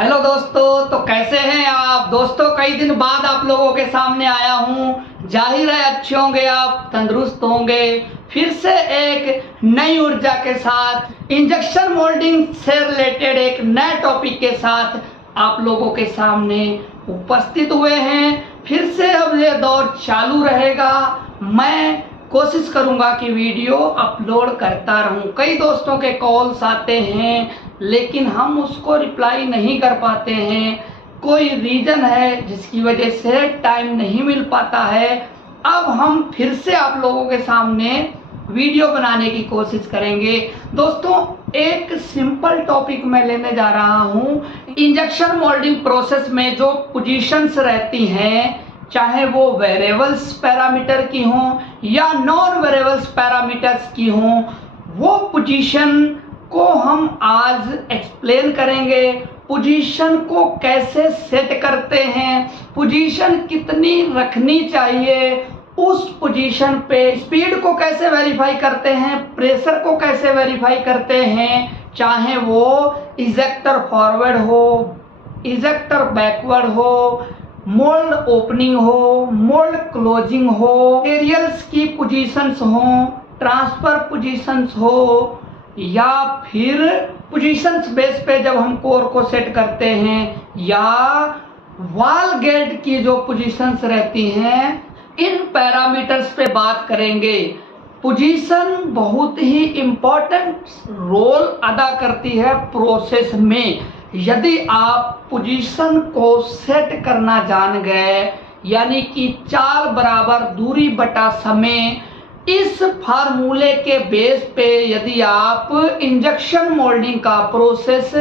Hello दोस्तों, तो कैसे हैं आप दोस्तों। कई दिन बाद आप लोगों के सामने आया हूं। जाहिर है अच्छे होंगे, आप तंदुरुस्त होंगे। फिर से एक नई ऊर्जा के साथ इंजेक्शन मोल्डिंग से रिलेटेड एक नए टॉपिक के साथ आप लोगों के सामने उपस्थित हुए हैं। फिर से अब ये दौर चालू रहेगा। मैं कोशिश करूंगा कि वीडियो अपलोड करता रहूं। कई दोस्तों के कॉल्स आते हैं लेकिन हम उसको रिप्लाई नहीं कर पाते हैं। कोई रीजन है जिसकी वजह से टाइम नहीं मिल पाता है। अब हम फिर से आप लोगों के सामने वीडियो बनाने की कोशिश करेंगे। दोस्तों, एक सिंपल टॉपिक मैं लेने जा रहा हूं। इंजेक्शन मोल्डिंग प्रोसेस में जो पोजीशंस रहती हैं, चाहे वो वेरिएबल्स पैरामीटर की हों या नॉन वेरिएबल्स पैरामीटर्स की हों, वो पोजीशन को हम आज एक्सप्लेन करेंगे। पोजीशन को कैसे सेट करते हैं, पोजीशन कितनी रखनी चाहिए, उस पोजीशन पे स्पीड को कैसे वेरीफाई करते हैं, प्रेशर को कैसे वेरीफाई करते हैं, चाहे वो इजेक्टर फॉरवर्ड हो, इजेक्टर बैकवर्ड हो, मोल्ड ओपनिंग हो, मोल्ड क्लोजिंग हो, मटेरियल्स की पोजीशंस हो, ट्रांसफर पोजीशंस हो, या फिर पोजीशंस बेस पे जब हम कोर को सेट करते हैं, या वॉल गेट की जो पोजीशंस रहती हैं, इन पैरामीटर्स पे बात करेंगे। पोजीशन बहुत ही इम्पोर्टेंट रोल अदा करती है प्रोसेस में। यदि आप पोजीशन को सेट करना जान गए, यानी कि चाल बराबर दूरी बटा समय, इस फार्मूले के बेस पे यदि आप इंजेक्शन मोल्डिंग का प्रोसेस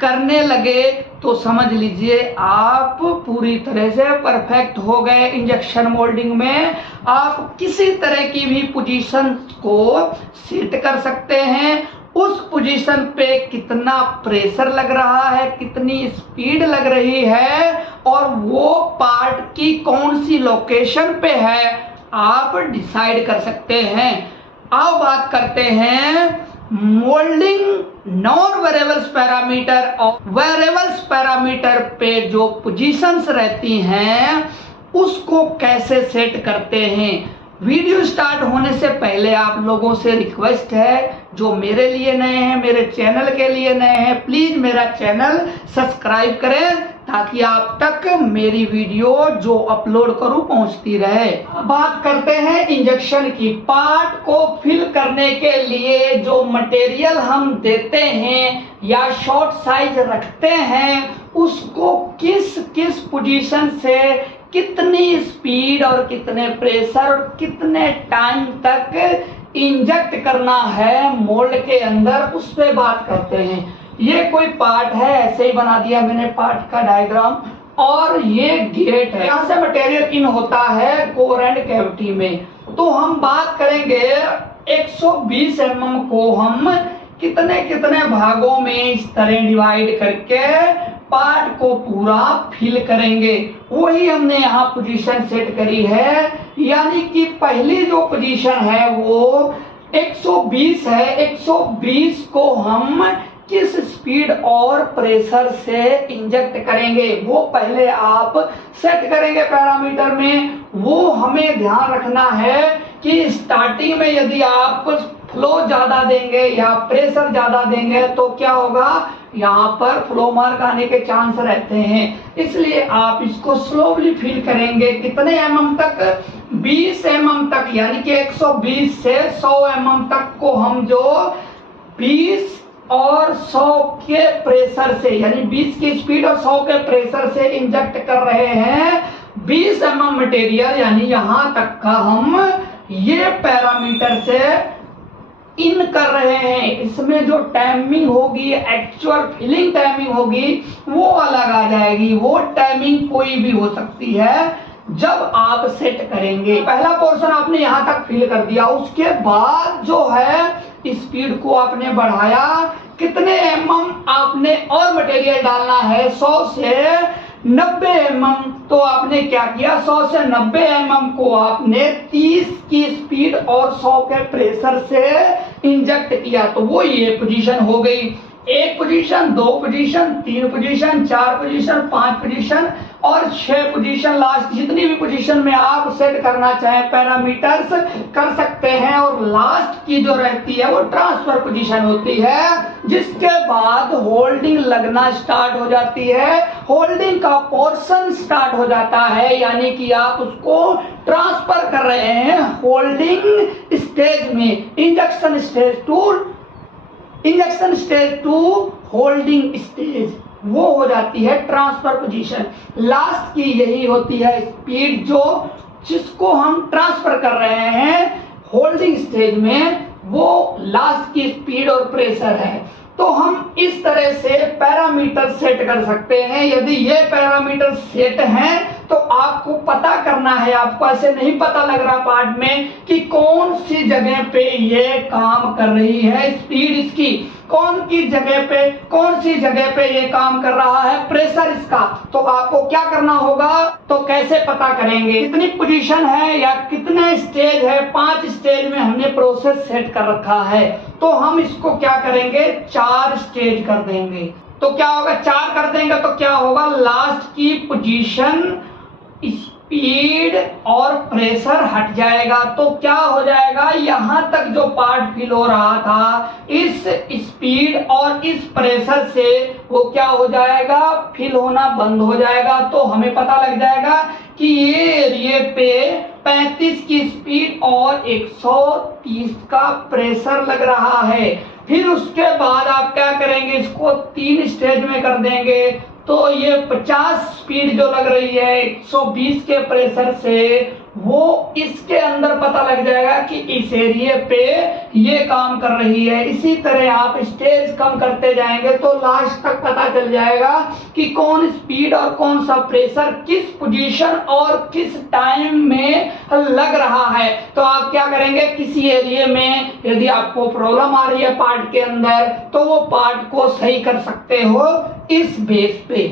करने लगे तो समझ लीजिए आप पूरी तरह से परफेक्ट हो गए। इंजेक्शन मोल्डिंग में आप किसी तरह की भी पोजीशन को सेट कर सकते हैं। उस पोजीशन पे कितना प्रेशर लग रहा है, कितनी स्पीड लग रही है, और वो पार्ट की कौन सी लोकेशन पे है, आप डिसाइड कर सकते हैं। अब बात करते हैं मोल्डिंग नॉन वेरिएबल्स पैरामीटर और वेरिएबल्स पैरामीटर पे जो पोजीशंस रहती हैं उसको कैसे सेट करते हैं। वीडियो स्टार्ट होने से पहले आप लोगों से रिक्वेस्ट है, जो मेरे लिए नए हैं, मेरे चैनल के लिए नए हैं, प्लीज मेरा चैनल सब्सक्राइब करें ताकि आप तक मेरी वीडियो जो अपलोड करूं पहुंचती रहे। बात करते हैं इंजेक्शन की। पार्ट को फिल करने के लिए जो मटेरियल हम देते हैं या शॉर्ट साइज रखते हैं, उसको किस किस पोजीशन से कितनी स्पीड और कितने प्रेशर और कितने टाइम तक इंजेक्ट करना है मोल्ड के अंदर, उस पे बात करते हैं। ये कोई पार्ट है, ऐसे ही बना दिया मैंने पार्ट का डायग्राम, और ये गेट है। यहाँ से मटेरियल इन होता है कोर एंड कैविटी में। तो हम बात करेंगे 120 mm को हम कितने कितने भागों में इस तरह डिवाइड करके पार्ट को पूरा फिल करेंगे। वही हमने यहाँ पोजीशन सेट करी है, यानी कि पहली जो पोजीशन है वो 120 है। 120 को हम किस स्पीड और प्रेशर से इंजेक्ट करेंगे वो पहले आप सेट करेंगे पैरामीटर में। वो हमें ध्यान रखना है कि स्टार्टिंग में यदि आप फ्लो ज्यादा देंगे या प्रेशर ज्यादा देंगे तो क्या होगा, यहाँ पर फ्लो मार्क आने के चांस रहते हैं। इसलिए आप इसको स्लोली फिल करेंगे। कितने mm तक, 20 mm तक, यानी कि 120 से 100 mm तक को हम जो 20 और 100 के प्रेशर से, यानी 20 की स्पीड और 100 के प्रेशर से इंजेक्ट कर रहे हैं। 20 mm मटेरियल, यानी यहाँ तक का हम ये पैरामीटर से इन कर रहे हैं। इसमें जो टाइमिंग होगी, एक्चुअल फिलिंग टाइमिंग होगी, वो अलग आ जाएगी। वो टाइमिंग कोई भी हो सकती है जब आप सेट करेंगे। पहला पोर्शन आपने यहाँ तक फिल कर दिया, उसके बाद जो है स्पीड को आपने बढ़ाया। कितने mm आपने और मटेरियल डालना है, 100 से 90 mm, तो आपने क्या किया, 100 से 90 mm को आपने 30 की स्पीड और 100 के प्रेशर से इंजेक्ट किया। तो वो ये पोजीशन हो गई। 1 position, 2 position, 3 position, 4 position, 5 position और 6 पोजीशन, लास्ट जितनी भी पोजीशन में आप सेट करना चाहें पैरामीटर्स कर सकते हैं। और लास्ट की जो रहती है वो ट्रांसफर पोजीशन होती है, जिसके बाद होल्डिंग लगना स्टार्ट हो जाती है, होल्डिंग का पोर्शन स्टार्ट हो जाता है, यानी कि आप उसको ट्रांसफर कर रहे हैं होल्डिंग स्टेज में, injection stage to holding stage, वो हो जाती है ट्रांसफर पोजीशन। लास्ट की यही होती है स्पीड, जो जिसको हम ट्रांसफर कर रहे हैं होल्डिंग स्टेज में, वो लास्ट की स्पीड और प्रेशर है। तो हम इस तरह से पैरामीटर सेट कर सकते हैं। यदि ये पैरामीटर सेट हैं तो आपको पता करना है, आपको ऐसे नहीं पता लग रहा पार्ट में कि कौन सी जगह पे ये काम कर रही है, स्पीड इसकी कौन सी जगह पे ये काम कर रहा है, प्रेशर इसका। तो आपको क्या करना होगा, तो कैसे पता करेंगे कितनी पोजीशन है या कितने स्टेज है। 5 स्टेज में हमने प्रोसेस सेट कर रखा है, तो हम इसको क्या करेंगे 4 स्टेज कर देंगे। तो क्या होगा, 4 कर देंगे तो क्या होगा, लास्ट की पोजीशन, स्पीड और प्रेशर हट जाएगा। तो क्या हो जाएगा, यहां तक जो पार्ट फिल हो रहा था इस स्पीड और इस प्रेशर से, वो क्या हो जाएगा, फिल होना बंद हो जाएगा। तो हमें पता लग जाएगा कि ये एरिया पे 35 की स्पीड और 130 का प्रेशर लग रहा है। फिर उसके बाद आप क्या करेंगे, इसको 3 स्टेज में कर देंगे। तो ये 50 स्पीड जो लग रही है 120 के प्रेशर से, वो इसके अंदर पता लग जाएगा कि इस एरिया पे ये काम कर रही है। इसी तरह आप स्टेज कम करते जाएंगे तो लास्ट तक पता चल जाएगा कि कौन स्पीड और कौन सा प्रेशर किस पोजीशन और किस टाइम में लग रहा है। तो आप क्या करेंगे, किसी एरिया में यदि आपको प्रॉब्लम आ रही है पार्ट के अंदर, तो वो पार्ट को सही कर सकते हो इस बेस पे।